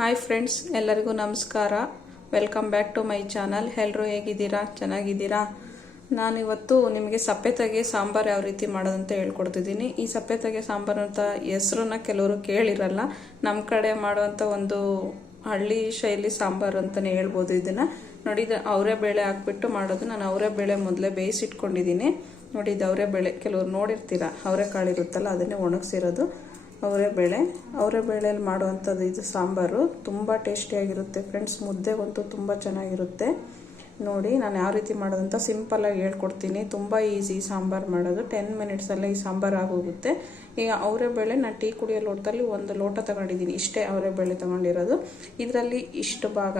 Hi friends, ಎಲ್ಲರಿಗೂ ನಮಸ್ಕಾರ. Welcome back to my channel. ಎಲ್ಲರೂ ಹೇಗಿದ್ದೀರಾ? ಚೆನ್ನಾಗಿದ್ದೀರಾ? ನಾನಿವತ್ತು ನಿಮಗೆ ಸಪ್ಪೆತಗೆ ಸಾಂಬಾರು ಯಾವ ರೀತಿ ಮಾಡೋದಂತ ಹೇಳ್ಕೊಡ್ತಿದ್ದೀನಿ. ಈ ಸಪ್ಪೆತಗೆ ಸಾಂಬಾರು ಅಂತ ಹೆಸರನ್ನ ಕೆಲವರು ಕೇಳಿರಲ್ಲ. ನಮ್ಮ ಕಡೆ ಮಾಡುವಂಥ ಒಂದು ಹಳ್ಳಿ ಶೈಲಿ ಸಾಂಬಾರು ಅಂತಲೇ ಹೇಳ್ಬೋದು. ಇದನ್ನು ನೋಡಿ, ಅವರೇ ಬೇಳೆ ಹಾಕ್ಬಿಟ್ಟು ಮಾಡೋದು. ನಾನು ಅವರೇ ಬೇಳೆ ಮೊದಲೇ ಬೇಯಿಸಿಟ್ಕೊಂಡಿದ್ದೀನಿ. ನೋಡಿ, ಇದು ಅವರೇ ಬೇಳೆ, ಕೆಲವರು ನೋಡಿರ್ತೀರ, ಅವರೆಕಾಳು ಇರುತ್ತಲ್ಲ ಅದನ್ನೇ ಒಣಗಿಸಿರೋದು ಅವರೇ ಬೇಳೆಯಲ್ಲಿ ಮಾಡುವಂಥದ್ದು ಇದು ಸಾಂಬಾರು. ತುಂಬ ಟೇಸ್ಟಿಯಾಗಿರುತ್ತೆ ಫ್ರೆಂಡ್ಸ್. ಮುದ್ದೆಗಂತೂ ತುಂಬ ಚೆನ್ನಾಗಿರುತ್ತೆ. ನೋಡಿ, ನಾನು ಯಾವ ರೀತಿ ಮಾಡೋದಂತ ಸಿಂಪಲ್ಲಾಗಿ ಹೇಳ್ಕೊಡ್ತೀನಿ. ತುಂಬ ಈಸಿ ಸಾಂಬಾರು ಮಾಡೋದು. 10 ಮಿನಿಟ್ಸಲ್ಲೇ ಈ ಸಾಂಬಾರು ಆಗೋಗುತ್ತೆ. ಈಗ ಅವರೇ ಬೇಳೆ ನಾನು ಟೀ ಕುಡಿಯೋ ಲೋಟದಲ್ಲಿ 1 ಲೋಟ ತಗೊಂಡಿದ್ದೀನಿ. ಇಷ್ಟೇ ಅವರೇ ಬೇಳೆ ತಗೊಂಡಿರೋದು. ಇದರಲ್ಲಿ ಇಷ್ಟು ಭಾಗ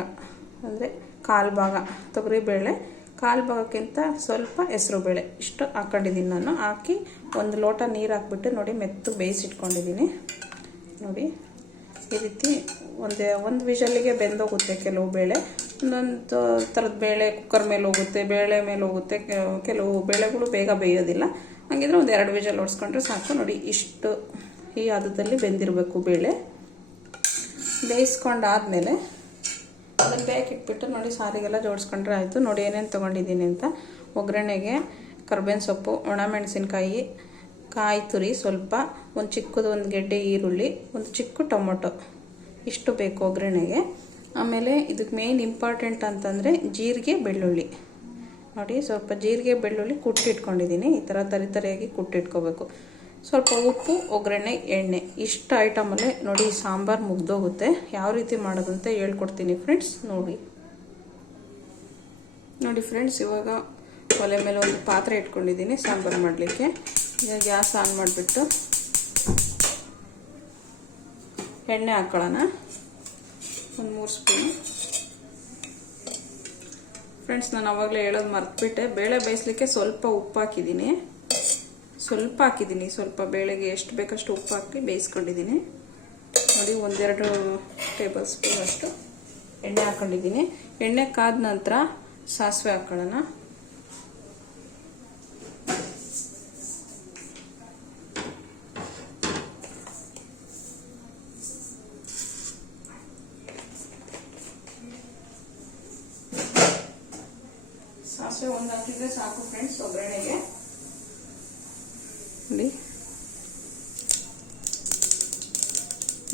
ಅಂದರೆ 1/4 ಭಾಗ ತೊಗರಿಬೇಳೆ, 1/4 ಭಾಗಕ್ಕಿಂತ ಸ್ವಲ್ಪ ಹೆಸರು ಬೇಳೆ, ಇಷ್ಟು ಹಾಕೊಂಡಿದ್ದೀನಿ ನಾನು. ಹಾಕಿ 1 ಲೋಟ ನೀರು ಹಾಕ್ಬಿಟ್ಟು ನೋಡಿ ಮೆತ್ತು ಬೇಯಿಸಿಟ್ಕೊಂಡಿದ್ದೀನಿ. ನೋಡಿ, ಈ ರೀತಿ ಒಂದು ವಿಷಲ್ಲಿಗೆ ಬೆಂದೋಗುತ್ತೆ. ಕೆಲವು ಬೇಳೆ ಒಂದೊಂದು ಥರದ ಬೇಳೆ ಕುಕ್ಕರ್ ಮೇಲೆ ಹೋಗುತ್ತೆ, ಬೇಳೆ ಮೇಲೆ ಹೋಗುತ್ತೆ. ಕೆಲವು ಬೇಳೆಗಳು ಬೇಗ ಬೇಯೋದಿಲ್ಲ. ಹಂಗಿದ್ರೆ 1-2 ವಿಷಲ್ ಹೊಡ್ಸ್ಕೊಂಡ್ರೆ ಸಾಕು. ನೋಡಿ, ಇಷ್ಟು ಈ ಹದದಲ್ಲಿ ಬೆಂದಿರಬೇಕು ಬೇಳೆ. ಬೇಯಿಸ್ಕೊಂಡಾದ್ಮೇಲೆ ಅದನ್ನು ಬೇಕಿಟ್ಬಿಟ್ಟು ನೋಡಿ ಸಾರಿಗೆಲ್ಲ ಜೋಡಿಸ್ಕೊಂಡ್ರೆ ಆಯಿತು. ನೋಡಿ ಏನೇನು ತೊಗೊಂಡಿದ್ದೀನಿ ಅಂತ. ಒಗ್ಗರಣೆಗೆ ಕರ್ಬೇವಿನ ಸೊಪ್ಪು, ಒಣಮೆಣಸಿನ್ಕಾಯಿ, ಕಾಯಿ ತುರಿ ಸ್ವಲ್ಪ, ಒಂದು ಚಿಕ್ಕದು 1 ಗೆಡ್ಡೆ ಈರುಳ್ಳಿ, ಒಂದು ಚಿಕ್ಕ ಟೊಮೊಟೊ, ಇಷ್ಟು ಬೇಕು ಒಗ್ಗರಣೆಗೆ. ಆಮೇಲೆ ಇದಕ್ಕೆ ಮೇನ್ ಇಂಪಾರ್ಟೆಂಟ್ ಅಂತಂದರೆ ಜೀರಿಗೆ ಬೆಳ್ಳುಳ್ಳಿ. ನೋಡಿ, ಸ್ವಲ್ಪ ಜೀರಿಗೆ ಬೆಳ್ಳುಳ್ಳಿ ಕುಟ್ಟಿಟ್ಕೊಂಡಿದ್ದೀನಿ. ಈ ಥರ ತರಿಯಾಗಿ ಕುಟ್ಟಿಟ್ಕೋಬೇಕು. ಸ್ವಲ್ಪ ಉಪ್ಪು, ಒಗ್ಗರಣೆ, ಎಣ್ಣೆ, ಇಷ್ಟು ಐಟಮಲ್ಲೇ ನೋಡಿ ಸಾಂಬಾರು ಮುಗ್ದೋಗುತ್ತೆ. ಯಾವ ರೀತಿ ಮಾಡೋದಂತ ಹೇಳ್ಕೊಡ್ತೀನಿ ಫ್ರೆಂಡ್ಸ್. ನೋಡಿ ಫ್ರೆಂಡ್ಸ್, ಇವಾಗ ಒಲೆ ಮೇಲೆ ಒಂದು ಪಾತ್ರೆ ಇಟ್ಕೊಂಡಿದ್ದೀನಿ ಸಾಂಬಾರು ಮಾಡಲಿಕ್ಕೆ. ಈಗ ಗ್ಯಾಸ್ ಆನ್ ಮಾಡಿಬಿಟ್ಟು ಎಣ್ಣೆ ಹಾಕೊಳ್ಳೋಣ. ಒಂದು 3 ಸ್ಪೂನ್. ಫ್ರೆಂಡ್ಸ್, ನಾನು ಆವಾಗಲೇ ಹೇಳೋದು ಮರ್ತ್ಬಿಟ್ಟೆ. ಬೇಳೆ ಬೇಯಿಸ್ಲಿಕ್ಕೆ ಸ್ವಲ್ಪ ಉಪ್ಪು ಹಾಕಿದ್ದೀನಿ. ಸ್ವಲ್ಪ ಬೇಳೆಗೆ ಎಷ್ಟು ಬೇಕಷ್ಟು ಉಪ್ಪು ಹಾಕಿ ಬೇಯಿಸ್ಕೊಂಡಿದ್ದೀನಿ. ನೋಡಿ, 1-2 ಟೇಬಲ್ ಸ್ಪೂನ್ ಅಷ್ಟು ಎಣ್ಣೆ ಹಾಕೊಂಡಿದ್ದೀನಿ. ಎಣ್ಣೆ ಕಾದ ನಂತರ ಸಾಸಿವೆ ಹಾಕೊಳ್ಳೋಣ. ಸಾಸಿವೆ 1 ಹಾಕಿದ್ರೆ ಸಾಕು ಫ್ರೆಂಡ್ಸ್ ಒಗ್ಗರಣೆಗೆ.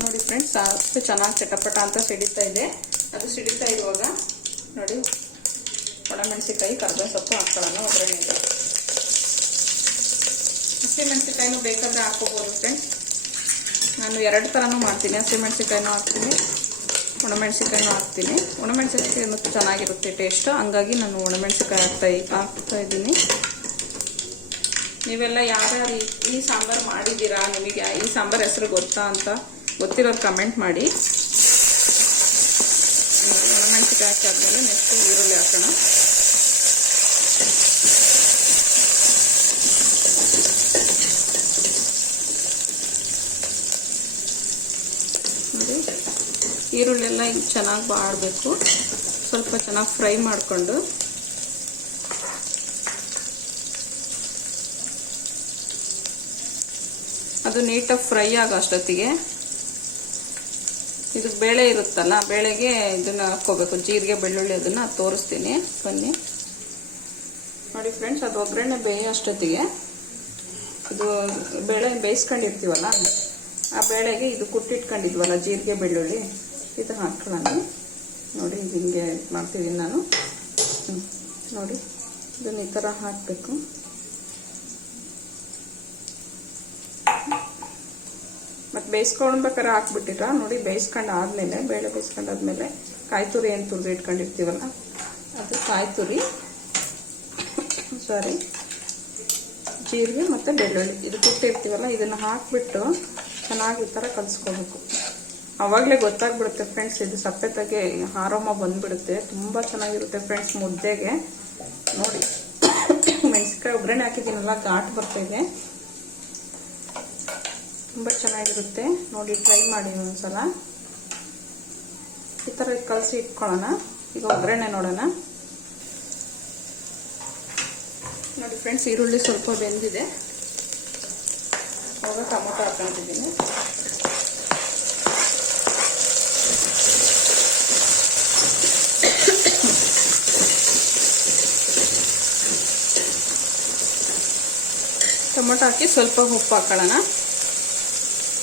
ನೋಡಿ ಫ್ರೆಂಡ್ಸ್, ಸಾಸಿವೆ ಚೆನ್ನಾಗಿ ಚಟಪಟ ಅಂತ ಸಿಡಿತಾ ಇದೆ. ಅದು ಸಿಡಿತಾ ಇರುವಾಗ ನೋಡಿ ಒಣಮೆಣಸಿಕಾಯಿ, ಕರ್ಬೇವಿನ ಸೊಪ್ಪು ಹಾಕೊಳ್ಳೋಣ ಒಗ್ಗರಣೆಗೆ. ಹಸಿಮೆಣಸಿಕಾಯಿನೂ ಬೇಕಾದರೆ ಹಾಕೋಬೋದು ಫ್ರೆಂಡ್ಸ್. ನಾನು 2 ಥರನೂ ಮಾಡ್ತೀನಿ. ಹಸಿಮೆಣಸಿಕಾಯಿನೂ ಹಾಕ್ತೀನಿ, ಒಣಮೆಣಸಿಕಾಯಿನೂ ಹಾಕ್ತೀನಿ. ಒಣಮೆಣಸಿಕಾಯಿ ಚೆನ್ನಾಗಿರುತ್ತೆ ಟೇಸ್ಟ್, ಹಂಗಾಗಿ ನಾನು ಒಣಮೆಣಸಿಕಾಯಿ ಹಾಕ್ತಾ ಇದ್ದೀನಿ. ನೀವೆಲ್ಲ ಯಾರ್ಯಾರು ಈ ಸಾಂಬಾರು ಮಾಡಿದ್ದೀರಾ? ನಿಮಗೆ ಈ ಸಾಂಬಾರು ಹೆಸರು ಗೊತ್ತಾ ಅಂತ ಗೊತ್ತಿರೋರು ಕಮೆಂಟ್ ಮಾಡಿ. ಒಣಮೆಣಸಿಕಾಯಿ ಹಾಕಿದ್ಮೇಲೆ ನೆಕ್ಸ್ಟ್ ಈರುಳ್ಳಿ ಹಾಕೋಣ. ನೋಡಿ, ಈರುಳ್ಳಿ ಎಲ್ಲ ಚೆನ್ನಾಗಿ ಬಾಡಬೇಕು. ಸ್ವಲ್ಪ ಚೆನ್ನಾಗಿ ಫ್ರೈ ಮಾಡಿಕೊಂಡು ಅದು ನೀಟಾಗಿ ಫ್ರೈ ಆಗೋ ಅಷ್ಟೊತ್ತಿಗೆ ಇದು ಬೇಳೆ ಇರುತ್ತಲ್ಲ, ಬೇಳೆಗೆ ಇದನ್ನು ಹಾಕ್ಕೋಬೇಕು. ಜೀರಿಗೆ ಬೆಳ್ಳುಳ್ಳಿ ಅದನ್ನು ತೋರಿಸ್ತೀನಿ ಬನ್ನಿ. ನೋಡಿ ಫ್ರೆಂಡ್ಸ್, ಅದು ಒಗ್ಗರಣೆ ಬೇಯೋ ಅಷ್ಟೊತ್ತಿಗೆ ಇದು ಬೇಳೆ ಬೇಯಿಸ್ಕೊಂಡಿರ್ತೀವಲ್ಲ, ಆ ಬೇಳೆಗೆ ಇದು ಕುಟ್ಟಿಟ್ಕೊಂಡಿದ್ವಲ್ಲ ಜೀರಿಗೆ ಬೆಳ್ಳುಳ್ಳಿ, ಇದು ಹಾಕ್ಕೊಳ್ಳೋಣ. ನೋಡಿ, ಇದು ಹಿಂಗೆ ಮಾಡ್ತಿದ್ದೀನಿ ನಾನು. ನೋಡಿ, ಇದನ್ನು ಈ ಥರ ಹಾಕಬೇಕು. ಮತ್ತು ಬೇಯಿಸ್ಕೊಳ್ಬೇಕಾದ್ರೆ ಹಾಕ್ಬಿಟ್ಟಿರ. ನೋಡಿ, ಬೇಯಿಸ್ಕೊಂಡಾದ್ಮೇಲೆ ಬೇಳೆ ಬೇಯಿಸ್ಕೊಂಡಾದ್ಮೇಲೆ ಕಾಯಿ ತುರಿ ಏನು ತುರಿದು ಇಟ್ಕೊಂಡಿರ್ತೀವಲ್ಲ, ಅದು ಕಾಯಿ ತುರಿ, ಜೀರಿಗೆ ಮತ್ತು ಬೆಳ್ಳುಳ್ಳಿ ಇದು ಕುಟ್ಟಿರ್ತೀವಲ್ಲ, ಇದನ್ನು ಹಾಕ್ಬಿಟ್ಟು ಚೆನ್ನಾಗಿ ಈ ಥರ ಕಲಿಸ್ಕೋಬೇಕು. ಆವಾಗಲೇ ಗೊತ್ತಾಗ್ಬಿಡುತ್ತೆ ಫ್ರೆಂಡ್ಸ್, ಇದು ಸಪ್ಪೆತಾಗೆ ಆರೋಮ ಬಂದುಬಿಡುತ್ತೆ. ತುಂಬ ಚೆನ್ನಾಗಿರುತ್ತೆ ಫ್ರೆಂಡ್ಸ್ ಮುದ್ದೆಗೆ. ನೋಡಿ, ಮೆಣಸಿನ್ಕಾಯಿ ಒಗ್ಗರಣೆ ಹಾಕಿದ್ದೀನಲ್ಲ, ಘಾಟ್ ಬರ್ತಾಯಿದೆ, ತುಂಬ ಚೆನ್ನಾಗಿರುತ್ತೆ. ನೋಡಿ, ಟ್ರೈ ಮಾಡಿ ಒಂದ್ಸಲ. ಈ ಥರ ಕಲಸಿ ಇಟ್ಕೊಳ್ಳೋಣ. ಈಗ ಒಗ್ಗರಣೆ ನೋಡೋಣ. ನೋಡಿ ಫ್ರೆಂಡ್ಸ್, ಈರುಳ್ಳಿ ಸ್ವಲ್ಪ ಬೆಂದಿದೆ. ಅವಾಗ ಟೊಮೊಟೊ ಹಾಕೊಂಡಿದ್ದೀನಿ. ಟೊಮೊಟೊ ಹಾಕಿ ಸ್ವಲ್ಪ ಉಪ್ಪು ಹಾಕೊಳ್ಳೋಣ.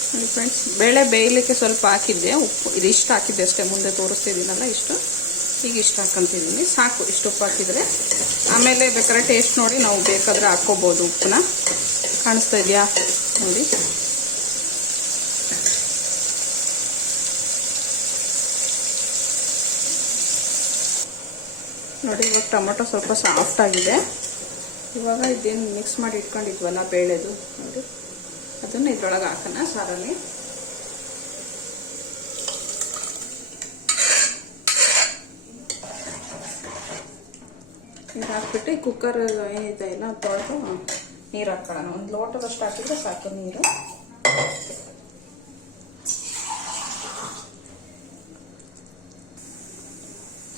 ನೋಡಿ ಫ್ರೆಂಡ್ಸ್, ಬೇಳೆ ಬೇಯಲಿಕ್ಕೆ ಸ್ವಲ್ಪ ಹಾಕಿದ್ದೆ ಉಪ್ಪು, ಇದಿಷ್ಟು ಹಾಕಿದ್ದೆ ಅಷ್ಟೇ, ಮುಂದೆ ತೋರಿಸ್ತಿದ್ದೀನಲ್ಲ ಇಷ್ಟು, ಈಗ ಇಷ್ಟು ಹಾಕ್ಕೊಂತಿದ್ದೀನಿ, ಸಾಕು. ಇಷ್ಟು ಉಪ್ಪು ಹಾಕಿದರೆ ಆಮೇಲೆ ಬೇಕಾದ್ರೆ ಟೇಸ್ಟ್ ನೋಡಿ ನಾವು ಬೇಕಾದರೆ ಹಾಕ್ಕೋಬೋದು ಉಪ್ಪನ್ನ. ಕಾಣಿಸ್ತಾ ಇದೆಯಾ ನೋಡಿ. ನೋಡಿ ಇವಾಗ ಟೊಮೊಟೊ ಸ್ವಲ್ಪ ಸಾಫ್ಟ್ ಆಗಿದೆ. ಇವಾಗ ಇದೇನು ಮಿಕ್ಸ್ ಮಾಡಿ ಇಟ್ಕೊಂಡಿದ್ವಲ್ಲ ಬೇಳೆದು, ನೋಡಿ ಅದನ್ನು ಇದ್ರೊಳಗೆ ಹಾಕೋಣ ಸಾರಲ್ಲಿ. ಇದು ಹಾಕ್ಬಿಟ್ಟು ಕುಕ್ಕರ್ ಏನಿದೆ ಇಲ್ಲ ತೊಳೆದು ನೀರು ಹಾಕೊಳ್ಳೋಣ. ಒಂದು ಲೋಟದಷ್ಟು ಹಾಕಿದ್ರೆ ಸಾಕು ನೀರು.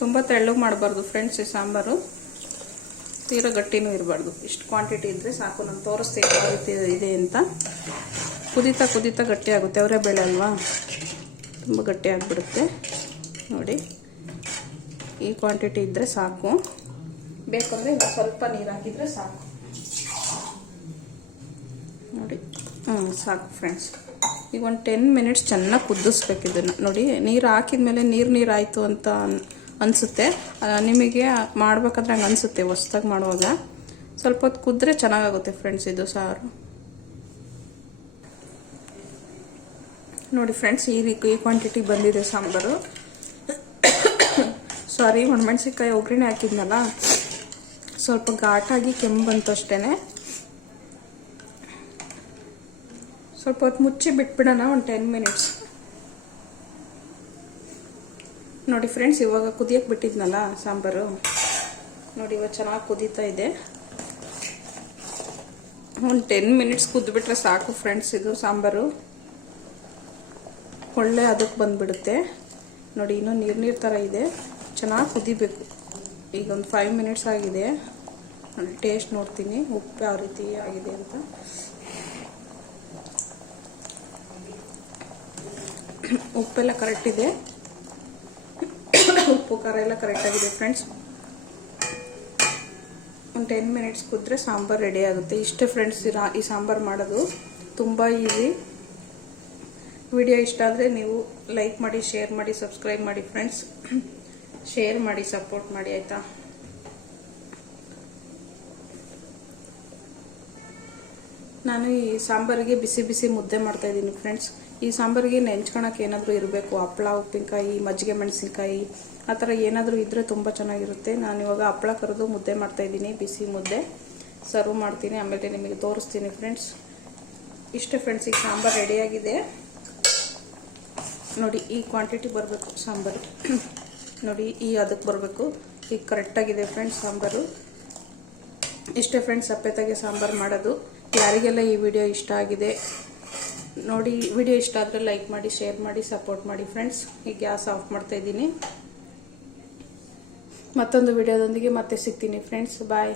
ತುಂಬ ತೆಳ್ಳಗೆ ಮಾಡಬಾರ್ದು ಫ್ರೆಂಡ್ಸ್ ಈ ಸಾಂಬಾರು, ತೀರಾ ಗಟ್ಟಿನೂ ಇರಬಾರ್ದು. ಇಷ್ಟು ಕ್ವಾಂಟಿಟಿ ಇದ್ದರೆ ಸಾಕು. ನಾನು ತೋರಿಸ್ತೀನಿ ಯಾವ ರೀತಿ ಇದೆ ಅಂತ. ಕುದೀತಾ ಕುದೀತಾ ಗಟ್ಟಿ ಆಗುತ್ತೆ, ಅವರೇ ಬೇಳೆ ಅಲ್ವಾ, ತುಂಬ ಗಟ್ಟಿ ಆಗಿಬಿಡುತ್ತೆ. ನೋಡಿ ಈ ಕ್ವಾಂಟಿಟಿ ಇದ್ದರೆ ಸಾಕು. ಬೇಕಂದರೆ ಈಗ ಸ್ವಲ್ಪ ನೀರು ಹಾಕಿದರೆ ಸಾಕು. ನೋಡಿ ಸಾಕು ಫ್ರೆಂಡ್ಸ್. ಈಗ ಒಂದು 10 ಮಿನಿಟ್ಸ್ ಚೆನ್ನಾಗಿ ಕುದಿಸ್ಬೇಕು ಇದನ್ನು. ನೋಡಿ ನೀರು ಹಾಕಿದ್ಮೇಲೆ ನೀರು ಆಯಿತು ಅಂತ ಅನಿಸುತ್ತೆ ನಿಮಗೆ, ಮಾಡಬೇಕಾದ್ರೆ ಹಂಗೆ ಅನಿಸುತ್ತೆ ಹೊಸ್ದಾಗಿ ಮಾಡುವಾಗ. ಸ್ವಲ್ಪ ಹೊತ್ತು ಕುದ್ರೆ ಚೆನ್ನಾಗಾಗುತ್ತೆ ಫ್ರೆಂಡ್ಸ್ ಇದು ಸಾರು. ನೋಡಿ ಫ್ರೆಂಡ್ಸ್, ಈ ಕ್ವಾಂಟಿಟಿ ಬಂದಿದೆ ಸಾಂಬಾರು. ಸಾರಿ, ಒಣಮೆಣ್ಸಿನ್ಕಾಯಿ ಒಗ್ಗರಣೆ ಹಾಕಿದ್ನಲ್ಲ, ಸ್ವಲ್ಪ ಘಾಟಾಗಿ ಕೆಮ್ಮು ಬಂತು ಅಷ್ಟೇ. ಸ್ವಲ್ಪ ಹೊತ್ತು ಮುಚ್ಚಿ ಬಿಟ್ಬಿಡೋಣ, ಒಂದು 10 ಮಿನಿಟ್ಸ್. ನೋಡಿ ಫ್ರೆಂಡ್ಸ್, ಇವಾಗ ಕುದಿಯಕ್ಕೆ ಬಿಟ್ಟಿದ್ನಲ್ಲ ಸಾಂಬಾರು, ನೋಡಿ ಇವಾಗ ಚೆನ್ನಾಗಿ ಕುದೀತಾ ಇದೆ. ಒಂದು 10 ಮಿನಿಟ್ಸ್ ಕುದ್ಬಿಟ್ರೆ ಸಾಕು ಫ್ರೆಂಡ್ಸ್. ಇದು ಸಾಂಬಾರು ಒಳ್ಳೆ ಅದಕ್ಕೆ ಬಂದುಬಿಡುತ್ತೆ. ನೋಡಿ ಇನ್ನೂ ನೀರು ಥರ ಇದೆ, ಚೆನ್ನಾಗಿ ಕುದಿಬೇಕು. ಈಗ ಒಂದು 5 ಮಿನಿಟ್ಸ್ ಆಗಿದೆ. ನೋಡಿ ಟೇಸ್ಟ್ ನೋಡ್ತೀನಿ ಉಪ್ಪು ಯಾವ ರೀತಿ ಆಗಿದೆ ಅಂತ. ಉಪ್ಪೆಲ್ಲ ಕರೆಕ್ಟ್ ಇದೆ, ಉಪ್ಪು ಖಾರ ಎಲ್ಲ ಕರೆಕ್ಟಾಗಿದೆ ಫ್ರೆಂಡ್ಸ್. ಒಂದು 10 ಮಿನಿಟ್ಸ್ ಕುದ್ರೆ ಸಾಂಬಾರು ರೆಡಿ ಆಗುತ್ತೆ. ಇಷ್ಟೇ ಫ್ರೆಂಡ್ಸ್ ಈ ಸಾಂಬಾರು ಮಾಡೋದು, ತುಂಬ ಈಸಿ. ವಿಡಿಯೋ ಇಷ್ಟ ಆದರೆ ನೀವು ಲೈಕ್ ಮಾಡಿ, ಶೇರ್ ಮಾಡಿ, ಸಬ್ಸ್ಕ್ರೈಬ್ ಮಾಡಿ ಫ್ರೆಂಡ್ಸ್. ಶೇರ್ ಮಾಡಿ, ಸಪೋರ್ಟ್ ಮಾಡಿ ಆಯಿತಾ. ನಾನು ಈ ಸಾಂಬಾರಿಗೆ ಬಿಸಿ ಬಿಸಿ ಮುದ್ದೆ ಮಾಡ್ತಾಯಿದ್ದೀನಿ ಫ್ರೆಂಡ್ಸ್. ಈ ಸಾಂಬಾರಿಗೆ ನೆಂಚ್ಕೊಳಕ್ಕೆ ಏನಾದರೂ ಇರಬೇಕು, ಹಪ್ಪಳ, ಉಪ್ಪಿನಕಾಯಿ, ಮಜ್ಜಿಗೆ ಮೆಣಸಿನ್ಕಾಯಿ, ಆ ಥರ ಏನಾದರೂ ಇದ್ದರೆ ತುಂಬ ಚೆನ್ನಾಗಿರುತ್ತೆ. ನಾನಿವಾಗ ಹಪ್ಪಳ ಕರೆದು ಮುದ್ದೆ ಮಾಡ್ತಾಯಿದ್ದೀನಿ, ಬಿಸಿ ಮುದ್ದೆ ಸರ್ವ್ ಮಾಡ್ತೀನಿ, ಆಮೇಲೆ ನಿಮಗೆ ತೋರಿಸ್ತೀನಿ ಫ್ರೆಂಡ್ಸ್. ಇಷ್ಟೇ ಫ್ರೆಂಡ್ಸ್, ಈಗ ಸಾಂಬಾರು ರೆಡಿಯಾಗಿದೆ. ನೋಡಿ ಈ ಕ್ವಾಂಟಿಟಿ ಬರಬೇಕು ಸಾಂಬಾರು. ನೋಡಿ ಈ ಅದಕ್ಕೆ ಬರಬೇಕು. ಈಗ ಕರೆಕ್ಟಾಗಿದೆ ಫ್ರೆಂಡ್ಸ್ ಸಾಂಬಾರು. ಇಷ್ಟೇ ಫ್ರೆಂಡ್ಸ್ ಸಪ್ಪೆತಾಗೆ ಸಾಂಬಾರು ಮಾಡೋದು. ಯಾರಿಗೆಲ್ಲ ಈ ವಿಡಿಯೋ ಇಷ್ಟ ಆಗಿದೆ ನೋಡಿ, ವಿಡಿಯೋ ಇಷ್ಟ ಆದರೆ ಲೈಕ್ ಮಾಡಿ, ಶೇರ್ ಮಾಡಿ, ಸಪೋರ್ಟ್ ಮಾಡಿ ಫ್ರೆಂಡ್ಸ್. ಈಗ ಗ್ಯಾಸ್ ಆಫ್ ಮಾಡ್ತಾ ಇದ್ದೀನಿ. ಮತ್ತೊಂದು ವಿಡಿಯೋದೊಂದಿಗೆ ಮತ್ತೆ ಸಿಗ್ತೀನಿ ಫ್ರೆಂಡ್ಸ್. ಬಾಯ್.